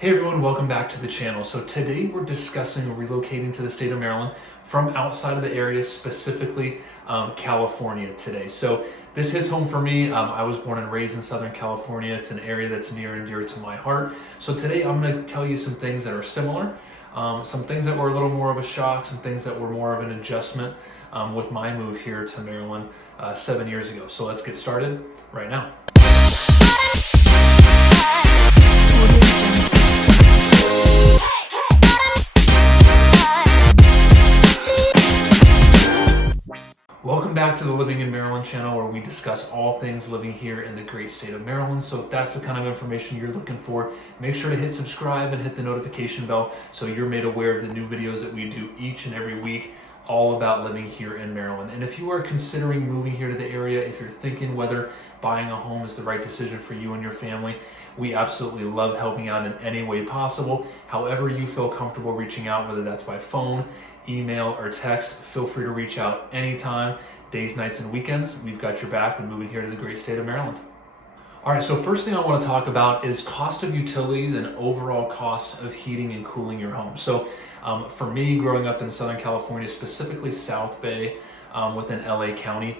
Hey everyone, welcome back to the channel. So today we're discussing relocating to the state of Maryland from outside of the area, specifically California today. So this is home for me. I was born and raised in Southern California. It's an area that's near and dear to my heart. So today I'm going to tell you some things that are similar, some things that were a little more of a shock, some things that were more of an adjustment with my move here to Maryland 7 years ago. So let's get started right now. Welcome back to the Living in Maryland channel, where we discuss all things living here in the great state of Maryland. So if that's the kind of information you're looking for, make sure to hit subscribe and hit the notification bell so you're made aware of the new videos that we do each and every week, all about living here in Maryland. And if you are considering moving here to the area, if you're thinking whether buying a home is the right decision for you and your family, we absolutely love helping out in any way possible. However you feel comfortable reaching out, whether that's by phone, email, or text, feel free to reach out anytime, days, nights, and weekends. We've got your back when moving here to the great state of Maryland. All right, so first thing I want to talk about is cost of utilities and overall cost of heating and cooling your home. So for me, growing up in Southern California, specifically South Bay within LA County,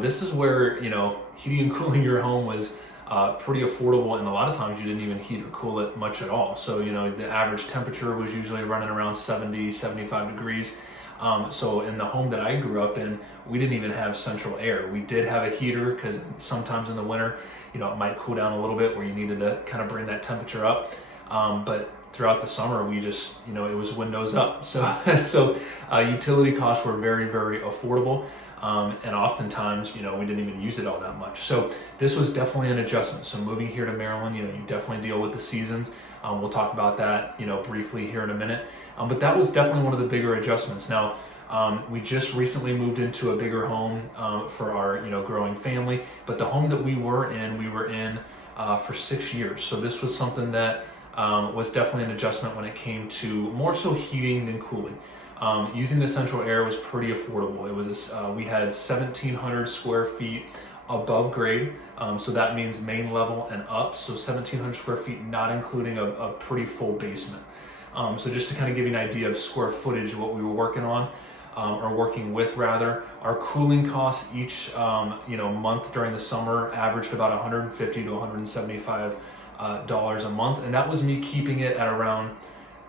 this is where, heating and cooling your home was pretty affordable, and a lot of times you didn't even heat or cool it much at all. So, the average temperature was usually running around 70, 75 degrees. So in the home that I grew up in, we didn't even have central air. We did have a heater because sometimes in the winter, it might cool down a little bit where you needed to kind of bring that temperature up. But throughout the summer, we just, it was windows up. So utility costs were very, very affordable. And oftentimes, we didn't even use it all that much. So this was definitely an adjustment. So moving here to Maryland, you definitely deal with the seasons. We'll talk about that, briefly here in a minute. But that was definitely one of the bigger adjustments. Now, we just recently moved into a bigger home for our, growing family. But the home that we were in for 6 years. So this was something that was definitely an adjustment when it came to more so heating than cooling. Using the central air was pretty affordable. It was we had 1,700 square feet above grade, so that means main level and up. So 1,700 square feet, not including a pretty full basement. So just to kind of give you an idea of square footage of what we were working on, or working with rather, our cooling costs each month during the summer averaged about $150 to $175 a month, and that was me keeping it at around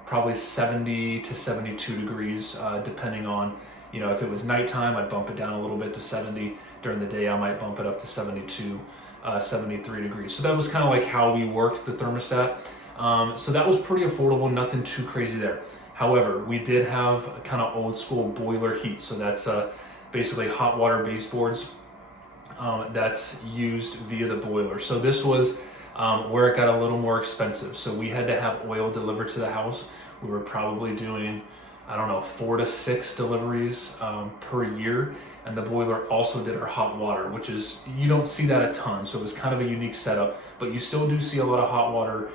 probably 70 to 72 degrees, depending on, if it was nighttime, I'd bump it down a little bit to 70. During the day, I might bump it up to 72, 73 degrees. So that was kind of like how we worked the thermostat. So that was pretty affordable, nothing too crazy there. However, we did have a kind of old school boiler heat. So that's basically hot water baseboards that's used via the boiler. So this was where it got a little more expensive. So we had to have oil delivered to the house. We were probably doing, 4 to 6 deliveries per year. And the boiler also did our hot water, which is, you don't see that a ton. So it was kind of a unique setup, but you still do see a lot of hot water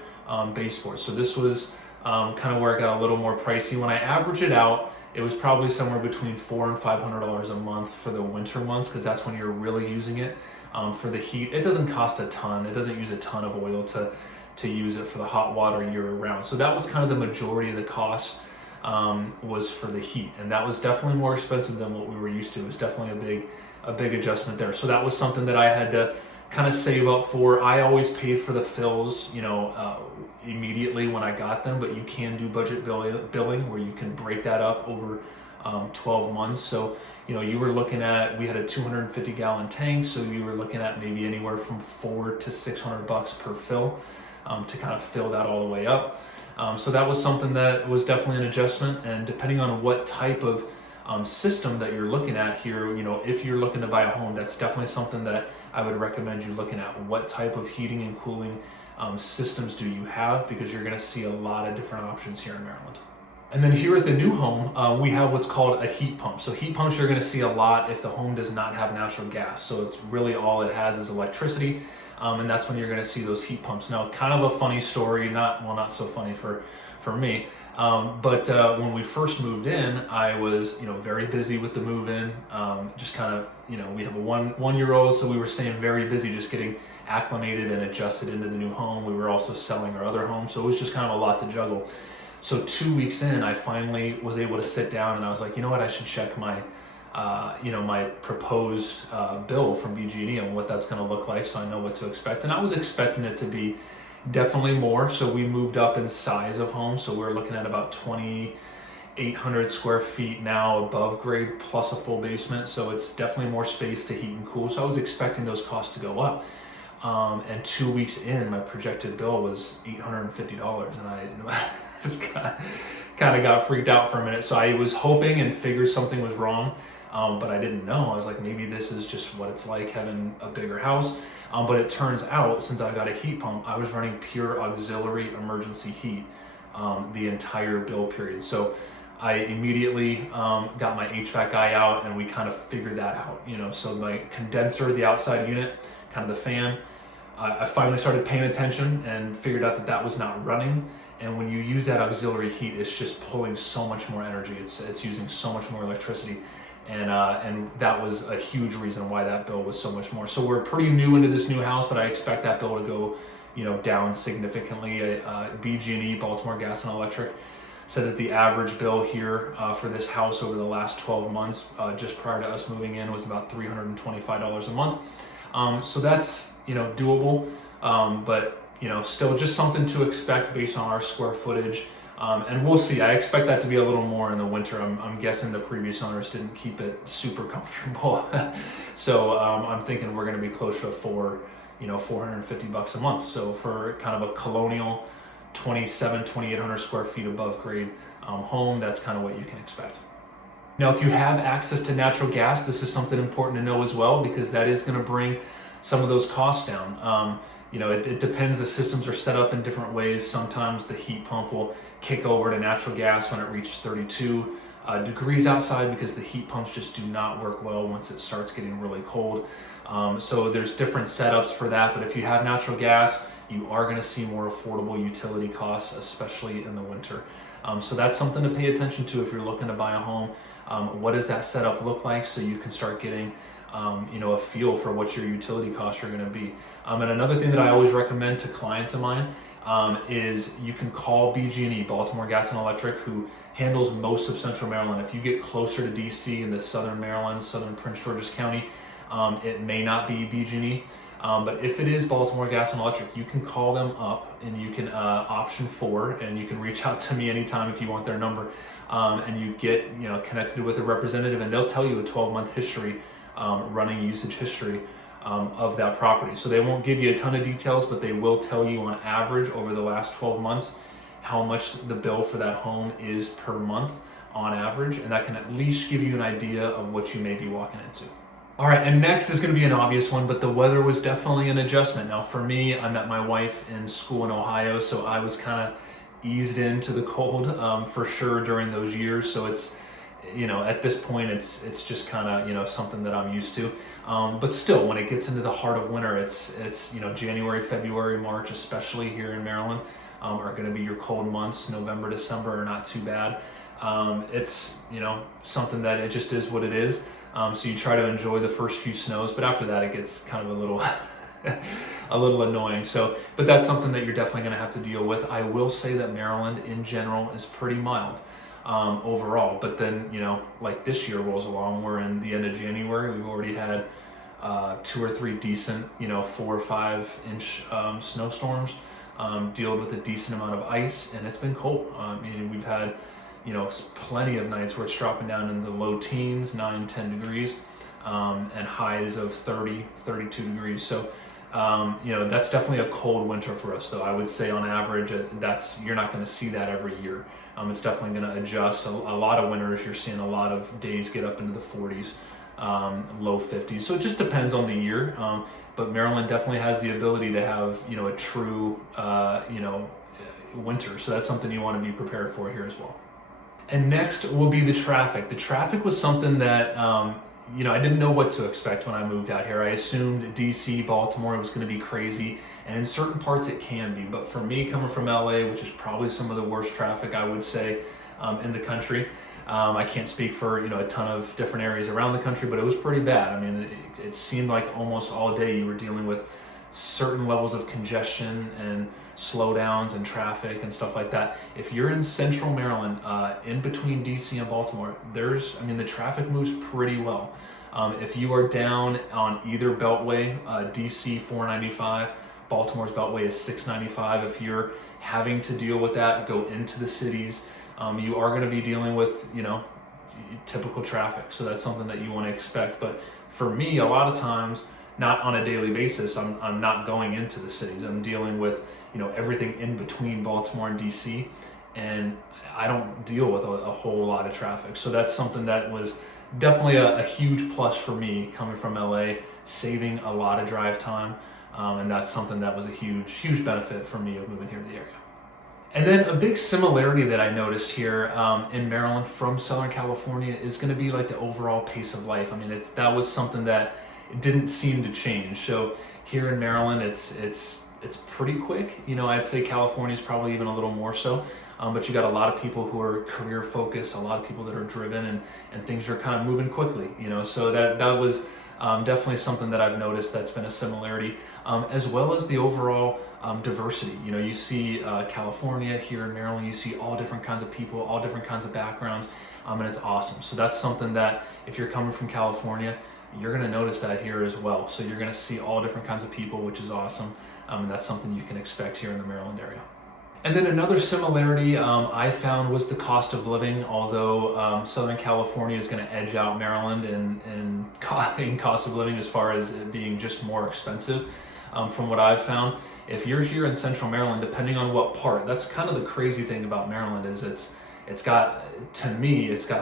baseboards. So this was kind of where it got a little more pricey. When I average it out, it was probably somewhere between $400 and $500 a month for the winter months, because that's when you're really using it. For the heat, it doesn't cost a ton. It doesn't use a ton of oil to use it for the hot water year round. So that was kind of the majority of the cost was for the heat, and that was definitely more expensive than what we were used to. It was definitely a big adjustment there. So that was something that I had to kind of save up for. I always paid for the fills, immediately when I got them, but you can do budget billing where you can break that up over 12 months. So, you were looking at, we had a 250 gallon tank. So you were looking at maybe anywhere from $400 to $600 per fill to kind of fill that all the way up. So that was something that was definitely an adjustment. And depending on what type of system that you're looking at here, if you're looking to buy a home, that's definitely something that I would recommend you looking at. What type of heating and cooling systems do you have? Because you're going to see a lot of different options here in Maryland. And then here at the new home, we have what's called a heat pump. So heat pumps you're going to see a lot if the home does not have natural gas. So it's really all it has is electricity. and that's when you're going to see those heat pumps. Now, kind of a funny story, not so funny for me, but when we first moved in, I was very busy with the move-in, just kind of we have a one-year-old, so we were staying very busy just getting acclimated and adjusted into the new home. We were also selling our other home, so it was just kind of a lot to juggle. So 2 weeks in, I finally was able to sit down and I was like, you know what, I should check my my proposed bill from BG&E and what that's going to look like, so I know what to expect. And I was expecting it to be definitely more. So we moved up in size of home. So we're looking at about 2,800 square feet now above grade plus a full basement. So it's definitely more space to heat and cool. So I was expecting those costs to go up. And 2 weeks in, my projected bill was $850, and I just kind of got freaked out for a minute. So I was hoping and figured something was wrong, but I didn't know. I was like, maybe this is just what it's like having a bigger house. But it turns out, since I got a heat pump, I was running pure auxiliary emergency heat the entire bill period. So I immediately got my HVAC guy out, and we kind of figured that out. So my condenser, the outside unit, kind of the fan, I finally started paying attention and figured out that was not running. And when you use that auxiliary heat, it's just pulling so much more energy. It's using so much more electricity. And that was a huge reason why that bill was so much more. So we're pretty new into this new house, but I expect that bill to go, down significantly. BG&E, Baltimore Gas and Electric, said that the average bill here for this house over the last 12 months, just prior to us moving in, was about $325 a month. So that's doable, but still just something to expect based on our square footage. And we'll see. I expect that to be a little more in the winter. I'm guessing the previous owners didn't keep it super comfortable. So I'm thinking we're going to be closer to $450 a month. So for kind of a colonial 2,800 square feet above grade home, that's kind of what you can expect. Now, if you have access to natural gas, this is something important to know as well, because that is going to bring some of those costs down. It depends. The systems are set up in different ways. Sometimes the heat pump will kick over to natural gas when it reaches 32 degrees outside, because the heat pumps just do not work well once it starts getting really cold. So there's different setups for that. But if you have natural gas, you are going to see more affordable utility costs, especially in the winter. So that's something to pay attention to if you're looking to buy a home. What does that setup look like, so you can start getting a feel for what your utility costs are going to be. And another thing that I always recommend to clients of mine is you can call BG&E, Baltimore Gas and Electric, who handles most of Central Maryland. If you get closer to DC into Southern Maryland, Southern Prince George's County, it may not be BG&E. But if it is Baltimore Gas and Electric, you can call them up, and you can option 4, and you can reach out to me anytime if you want their number, and you get connected with a representative, and they'll tell you a 12-month history, running usage history of that property. So they won't give you a ton of details, but they will tell you on average over the last 12 months how much the bill for that home is per month on average, and that can at least give you an idea of what you may be walking into. All right, and next is going to be an obvious one, but the weather was definitely an adjustment. Now for me, I met my wife in school in Ohio, so I was kind of eased into the cold for sure during those years. So it's, at this point, it's just kind of, something that I'm used to. But still, when it gets into the heart of winter, it's January, February, March, especially here in Maryland, are going to be your cold months. November, December are not too bad. It's, something that it just is what it is. So you try to enjoy the first few snows, but after that, it gets kind of a little a little annoying. So, but that's something that you're definitely going to have to deal with. I will say that Maryland in general is pretty mild overall, but then, like this year rolls along, we're in the end of January, we've already had 2 or 3 decent, 4 or 5 inch snowstorms, dealt with a decent amount of ice, and it's been cold. We've had, plenty of nights where it's dropping down in the low teens, 9-10 degrees, and highs of 30, 32 degrees. So, that's definitely a cold winter for us, though. I would say on average, you're not going to see that every year. It's definitely going to adjust. A lot of winters, you're seeing a lot of days get up into the 40s, low 50s. So it just depends on the year. But Maryland definitely has the ability to have, a true, winter. So that's something you want to be prepared for here as well. And next will be the traffic. The traffic was something that, I didn't know what to expect when I moved out here. I assumed DC, Baltimore was going to be crazy, and in certain parts it can be. But for me, coming from LA, which is probably some of the worst traffic I would say in the country, I can't speak for a ton of different areas around the country, but it was pretty bad. I mean, it seemed like almost all day you were dealing with certain levels of congestion and slowdowns and traffic and stuff like that. If you're in central Maryland, in between DC and Baltimore, the traffic moves pretty well. If you are down on either beltway, DC 495, Baltimore's beltway is 695. If you're having to deal with that, go into the cities, you are going to be dealing with, typical traffic. So that's something that you want to expect. But for me, a lot of times, not on a daily basis, I'm not going into the cities. I'm dealing with, everything in between Baltimore and DC, and I don't deal with a whole lot of traffic. So that's something that was definitely a huge plus for me coming from LA, saving a lot of drive time. And that's something that was a huge benefit for me of moving here to the area. And then a big similarity that I noticed here in Maryland from Southern California is going to be like the overall pace of life. I mean, that was something that it didn't seem to change. So here in Maryland, it's pretty quick. I'd say California is probably even a little more so. But you got a lot of people who are career focused, a lot of people that are driven, and things are kind of moving quickly. So that was definitely something that I've noticed that's been a similarity, as well as the overall diversity. You see California, here in Maryland, you see all different kinds of people, all different kinds of backgrounds, and it's awesome. So that's something that if you're coming from California, you're going to notice that here as well. So you're going to see all different kinds of people, which is awesome. And that's something you can expect here in the Maryland area. And then another similarity I found was the cost of living. Although Southern California is going to edge out Maryland in cost of living as far as it being just more expensive. From what I've found, if you're here in Central Maryland, depending on what part, that's kind of the crazy thing about Maryland is it's got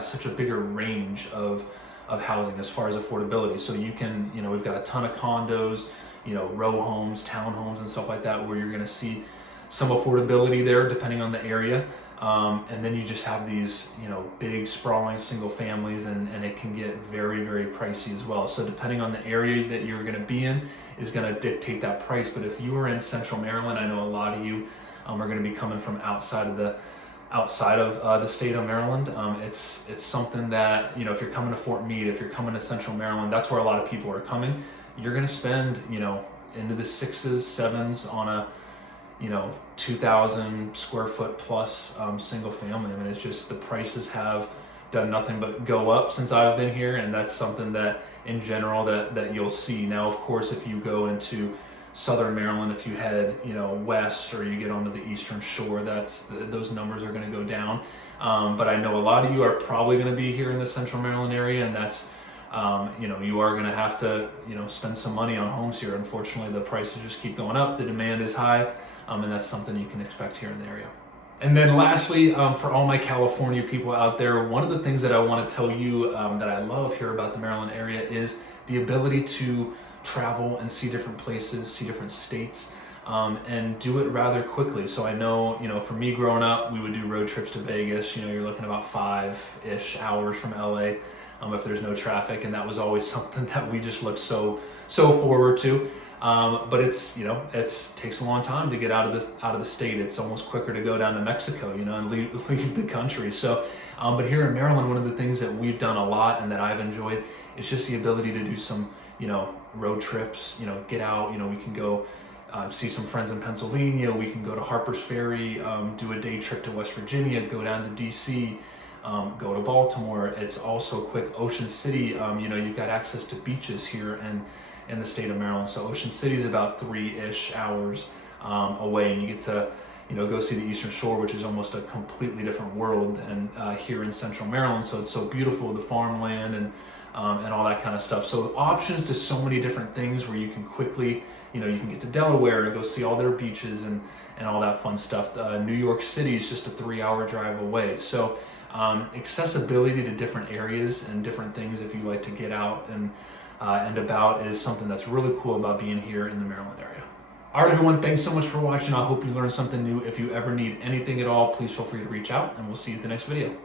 such a bigger range of housing as far as affordability. So you can, we've got a ton of condos, row homes, townhomes, and stuff like that, where you're going to see some affordability there depending on the area. And then you just have these, big sprawling single families, and it can get very, very pricey as well. So depending on the area that you're going to be in is going to dictate that price. But if you are in Central Maryland, I know a lot of you are going to be coming from outside of the state of Maryland. It's something that, if you're coming to Fort Meade, if you're coming to Central Maryland, that's where a lot of people are coming. You're going to spend, into the 6s, 7s on a, 2,000 square foot plus single family. I mean, it's just the prices have done nothing but go up since I've been here, and that's something that in general that you'll see. Now, of course, if you go into Southern Maryland, if you head west, or you get onto the Eastern Shore, those numbers are going to go down. But I know a lot of you are probably going to be here in the Central Maryland area, and that's you are going to have to spend some money on homes here. Unfortunately, the prices just keep going up. The demand is high, and that's something you can expect here in the area. And then lastly, for all my California people out there, one of the things that I want to tell you that I love here about the Maryland area is the ability to travel and see different places, see different states, and do it rather quickly. So I know, for me growing up, we would do road trips to Vegas. You're looking about 5-ish hours from LA if there's no traffic, and that was always something that we just looked so forward to. But it takes a long time to get out of the state. It's almost quicker to go down to Mexico, and leave the country. So, but here in Maryland, one of the things that we've done a lot and that I've enjoyed is just the ability to do some, road trips. Get out. We can go see some friends in Pennsylvania. We can go to Harper's Ferry, do a day trip to West Virginia, go down to DC. Go to Baltimore. It's also quick. Ocean City, you've got access to beaches here in the state of Maryland. So Ocean City is about 3-ish hours away, and you get to go see the Eastern Shore, which is almost a completely different world than here in Central Maryland. So it's so beautiful, the farmland and all that kind of stuff. So options to so many different things where you can quickly, you can get to Delaware and go see all their beaches and all that fun stuff. New York City is just a 3-hour drive away. So accessibility to different areas and different things, if you like to get out and about, is something that's really cool about being here in the Maryland area. All right, everyone, thanks so much for watching. I hope you learned something new. If you ever need anything at all, please feel free to reach out, and we'll see you at the next video.